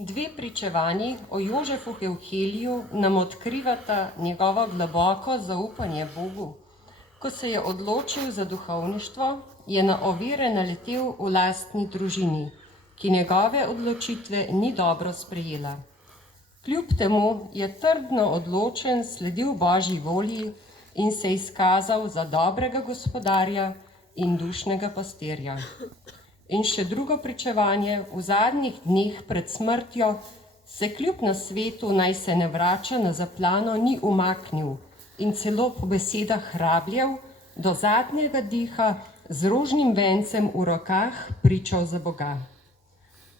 Dve pričevanji o Jožefu Evheliju nam odkrivata njegovo globoko zaupanje Bogu. Ko se je odločil za duhovništvo, je na ovire naletel v lastni družini, ki njegove odločitve ni dobro sprejela. Kljub temu je trdno odločen, sledil Božji volji in se izkazal za dobrega gospodarja in dušnega pastirja. In še drugo pričevanje, v zadnjih dneh pred smrtjo se kljub nasvetu, naj se ne vrača na zaplano, ni umaknil in celo po besedah rabljev do zadnjega diha z rožnim vencem v rokah pričal za Boga.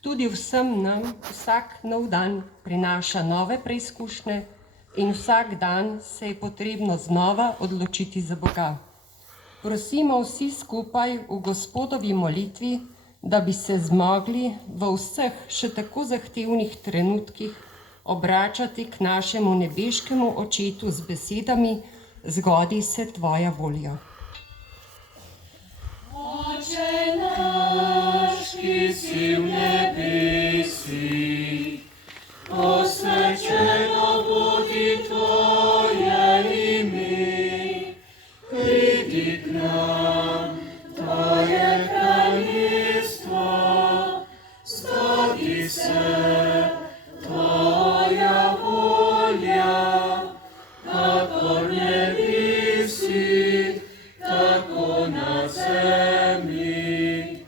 Tudi vsem nam vsak nov dan prinaša nove preizkušnje in vsak dan se je potrebno znova odločiti za Boga. Prosimo vsi skupaj v Gospodovi molitvi, da bi se zmogli v vseh še tako zahtevnih trenutkih obračati k našemu nebeškemu Očetu z besedami: zgodi se tvoja volja. Oče naš, ki si v nebesih, posvečeno bodi tvoje ime, pridi k nam, tvoje kraljestvo, zgodi se tvoja volja, kakor v nebesih, tako na zemlji.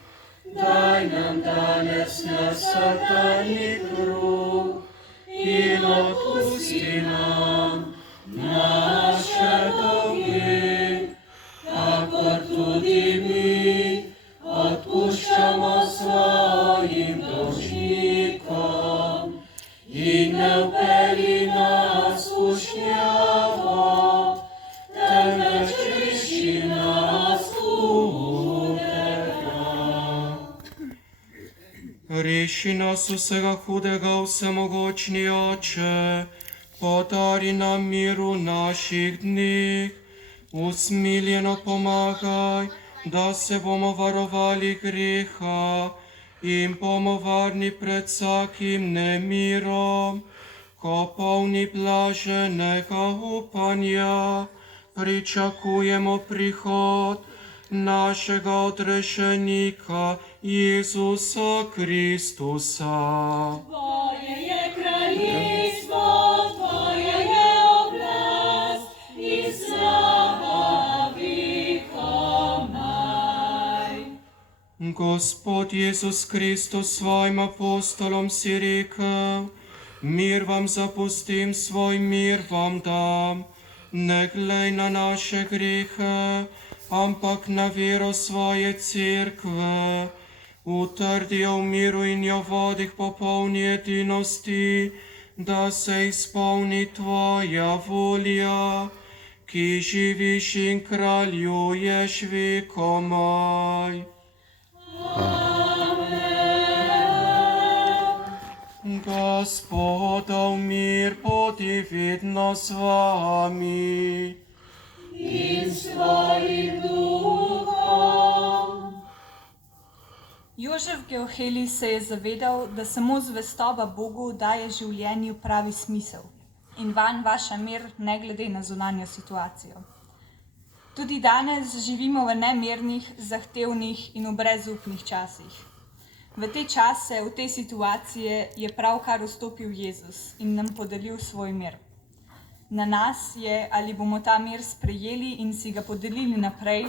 Daj nam danes naš vsakdanji kruh in odpusti nam naše dolge, kakor tudi mi odpuščamo svojim dolžnikom. In ne vpelji nas v skušnjavo, temveč reši nas hudega. Reši nas vsega hudega, vsemogočni Oče, podari nam mir v naših dneh, usmiljeno pomagaj, da se bomo varovali greha in bomo varni pred vsakim nemirom, ko polni blaženega upanja pričakujemo prihod našega odrešenika Jezusa Kristusa. Tvoje je kraljestvo, tvoja je oblast in slava vekomaj. Gospod Jezus Kristus svojim apostolom si rekel: mir vam zapustim, svoj mir vam dam. Ne glej na naše grehe, ampak na vero svoje cerkve. Utrdi jo v miru in jo vodi k popolni edinosti, da se izpolni tvoja volja, ki živiš in kraljuješ vekomaj. Gospodov mir bodi vedno z vami. In s tvojim duhom. Jožef Evhelij se je zavedal, da samo zvestoba Bogu daje življenju pravi smisel in vanj vaša mir ne glede na zunanjo situacijo. Tudi danes živimo v nemirnih, zahtevnih in v brezupnih časih. V te čase, v te situacije je pravkar vstopil Jezus in nam podelil svoj mir. Na nas je, ali bomo ta mir sprejeli in si ga podelili naprej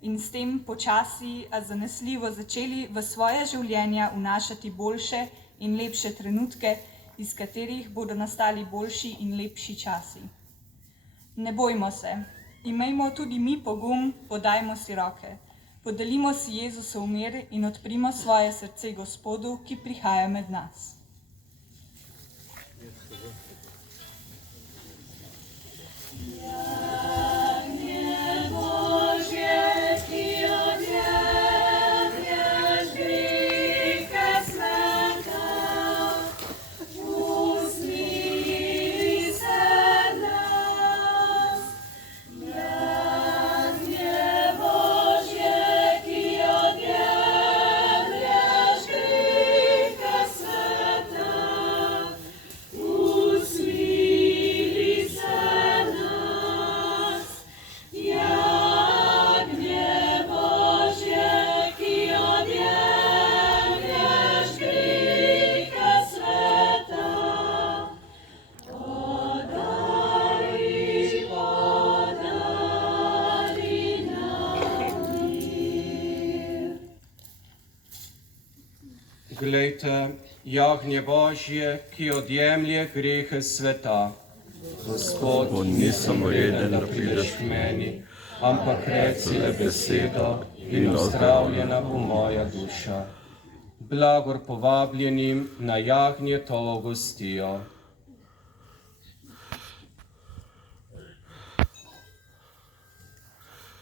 in s tem počasi, a zanesljivo začeli v svoje življenja vnašati boljše in lepše trenutke, iz katerih bodo nastali boljši in lepši časi. Ne bojmo se, imejmo tudi mi pogum, podajmo si roke. Podelimo si Jezusov mir in odprimo svoje srce Gospodu, ki prihaja med nas. Sir. Glejte, jagnje Božje, ki odjemlje grehe sveta. Gospod, nisem vreden, da prideš k meni, ampak reci le besedo in ozdravljena bo moja duša. Blagor povabljenim na jagnje to gostijo.